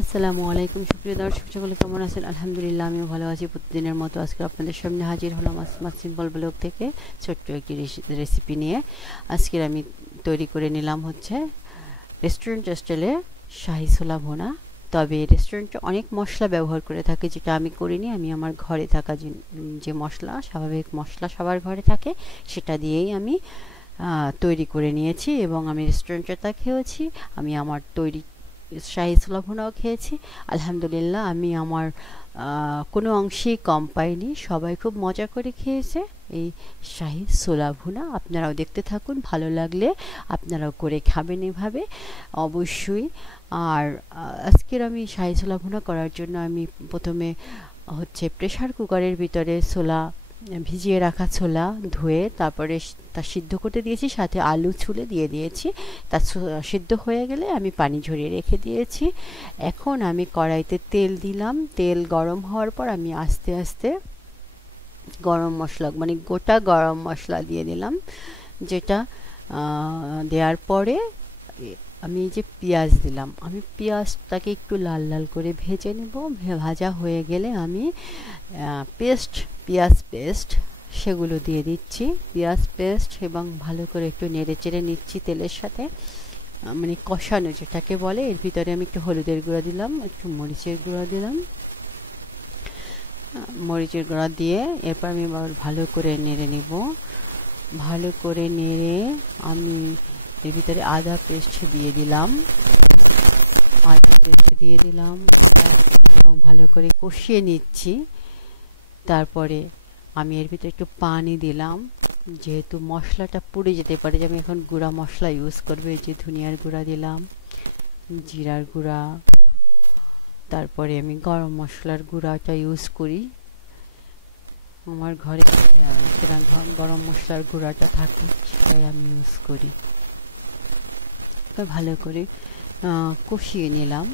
আসসালামু আলাইকুম সুপ্রিয় দর্শক, সকলে কেমন আছেন? আলহামদুলিল্লাহ, আমিও ভালো আছি। প্রতিদিনের মতো আজকে আপনাদের সামনে হাজির হলাম স্মার্ট সিম্পল ব্লগ থেকে ছোট্ট একটি রেসিপি নিয়ে। আজকে আমি তৈরি করে নিলাম হচ্ছে রেস্টুরেন্ট স্টাইলে শাহি ছোলা ভুনা। তবে রেস্টুরেন্টে অনেক মশলা ব্যবহার করে থাকে, যেটা আমি করিনি। আমি আমার ঘরে থাকা যে মশলা, স্বাভাবিক মশলা সবার ঘরে থাকে, সেটা দিয়েই আমি তৈরি করে নিয়েছি এবং আমি রেস্টুরেন্টে তা খেয়েছি। আমি আমার তৈরি শাহি ছোলা ভুনাও খেয়েছি। আলহামদুলিল্লাহ, আমি আমার কোনো অংশেই কম পাইনি। সবাই খুব মজা করে খেয়েছে এই শাহি ছোলা ভুনা। আপনারাও দেখতে থাকুন, ভালো লাগলে আপনারাও করে খাবেন এভাবে অবশ্যই। আর আজকের আমি শাহি ছোলা ভুনা করার জন্য আমি প্রথমে হচ্ছে প্রেসার কুকারের ভিতরে ভিজিয়ে রাখা ছোলা ধুয়ে তারপরে তা সিদ্ধ করতে দিয়েছি, সাথে আলু ছুলে দিয়ে দিয়েছি। তা সিদ্ধ হয়ে গেলে আমি পানি ঝরিয়ে রেখে দিয়েছি। এখন আমি কড়াইতে তেল দিলাম। তেল গরম হওয়ার পর আমি আস্তে আস্তে গরম মশলা, মানে গোটা গরম মশলা দিয়ে দিলাম। যেটা দেওয়ার পরে আমি যে পেঁয়াজ দিলাম, আমি পেঁয়াজটাকে একটু লাল লাল করে ভেজে নেব। ভাজা হয়ে গেলে আমি পেঁয়াজ পেস্ট সেগুলো দিয়ে দিচ্ছি। পেঁয়াজ পেস্ট এবং ভালো করে একটু নেড়ে চেড়ে নিচ্ছি তেলের সাথে, মানে কষানো যেটাকে বলে। এর ভিতরে আমি একটু হলুদের গুঁড়া দিলাম, একটু মরিচের গুঁড়া দিলাম। মরিচের গুঁড়া দিয়ে এরপর আমি আবার ভালো করে নেড়ে নেব। ভালো করে নেড়ে আমি এর ভিতরে আদা পেস্ট দিয়ে দিলাম এবং ভালো করে কষিয়ে নিচ্ছি। তারপরে আমি এর ভিতরে একটু পানি দিলাম, যেহেতু মশলাটা পুড়ে যেতে পারে। যে আমি এখন গুঁড়া মশলা ইউজ করবো, এই যে ধনিয়ার গুঁড়া দিলাম, জিরার গুঁড়া, তারপরে আমি গরম মশলার গুঁড়াটা ইউজ করি। আমার ঘরে সেটা গরম মশলার গুঁড়াটা থাকে, সেটাই আমি ইউজ করি। ভালো করে কষিয়ে নিলাম,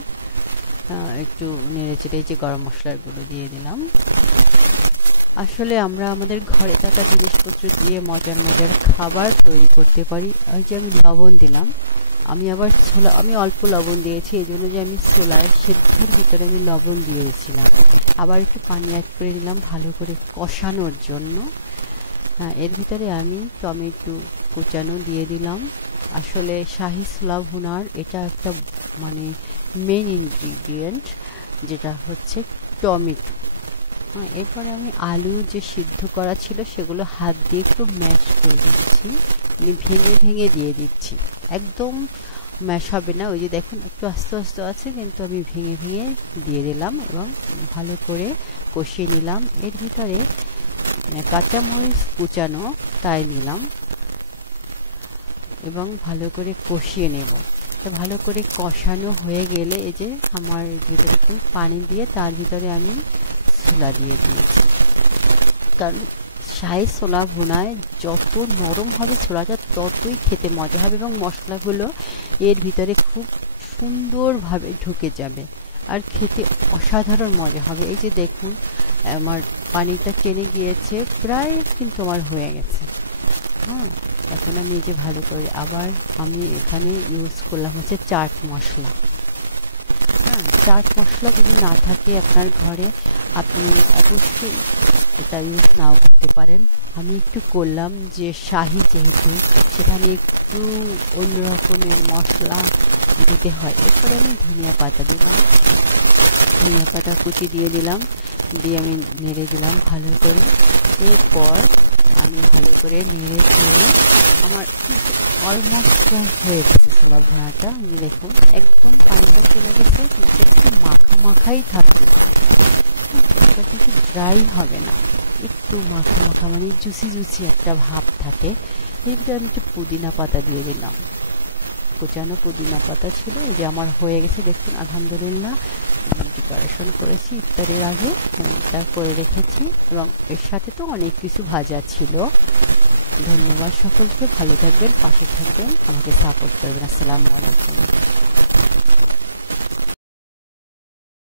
একটু নেড়ে চেড়ে যে গরম মশলার গুঁড়ো দিয়ে দিলাম। আসলে আমরা আমাদের ঘরে থাকা জিনিসপত্র দিয়ে মজার মজার খাবার তৈরি করতে পারি। ওই যে আমি লবণ দিলাম, আমি অল্প লবণ দিয়েছি, এই জন্য যে আমি ছোলার সেদ্ধর ভিতরে আমি লবণ দিয়েছিলাম। আবার একটু পানি অ্যাড করে নিলাম ভালো করে কষানোর জন্য। এর ভিতরে আমি টমেটো কুচানো দিয়ে দিলাম। আসলে শাহি ছোলা ভুনার এটা একটা মানে মেইন ইনগ্রিডিয়েন্ট, যেটা হচ্ছে টমেটো। এরপরে আমি আলু যে সিদ্ধ করা ছিল সেগুলো হাত দিয়ে একটু ম্যাশ করে দিচ্ছি, আমি ভেঙে ভেঙে দিয়ে দিচ্ছি। একদম ম্যাশ হবে না, ওই যে দেখুন একটু আস্তে আস্তে আছে, কিন্তু আমি ভেঙে ভেঙে দিয়ে দিলাম এবং ভালো করে কষিয়ে নিলাম। এর ভিতরে কাঁচামরিচ কুচানো তাই নিলাম এবং ভালো করে কষিয়ে নেব। ভালো করে কষানো হয়ে গেলে এই যে আমার ভিতরে একটু পানি দিয়ে তার ভিতরে আমি ছোলা দিয়ে দিয়েছি। কারণ শাহি ছোলা ভুনায় যত নরম হবে ছোলাটা, ততই খেতে মজা হবে এবং মশলাগুলো এর ভিতরে খুব সুন্দরভাবে ঢুকে যাবে আর খেতে অসাধারণ মজা হবে। এই যে দেখুন আমার পানিটা টেনে গিয়েছে, প্রায় কিন্তু আমার হয়ে গেছে। এখন আমি এই যে ভালো করে আবার আমি এখানে ইউজ করলাম হচ্ছে চাট মশলা। চাট মশলা যদি না থাকে আপনার ঘরে, আপনি অবশ্যই এটা ইউজ নাও করতে পারেন। আমি একটু করলাম, যে শাহি যেহেতু সেখানে একটু অন্যরকমের মশলা দিতে হয়। এরপরে আমি ধনিয়া পাতা দিলাম, ধনিয়া পাতা কুচি দিয়ে দিলাম, দিয়ে আমি নেড়ে দিলাম ভালো করে। এরপর আমি ভালো করে নেড়ে চেড়ে আমার অলমোস্ট হয়ে গেছে ছোলা ভুনাটা। দেখুন একদম পানিটা চলে গেছে, একটু মাখা মাখাই থাকবে, এটা কিন্তু ড্রাই হবে না, একটু মাখা মাখা, মানে জুসি জুসি একটা ভাব থাকে। এর ভিতরে আমি একটু পুদিনা পাতা দিয়ে দিলাম, কুচানো পুদিনা পাতা ছিল। এই যে আমার হয়ে গেছে দেখুন, আলহামদুলিল্লাহ। প্রিপারেশন করেছি ইফতারের আগে, তা করে রেখেছি এবং এর সাথে তো অনেক কিছু ভাজা ছিল। ধন্যবাদ সকলকে, ভালো থাকবেন, পাশে থাকবেন, আমাকে সাপোর্ট করবেন। আসসালামু আলাইকুম।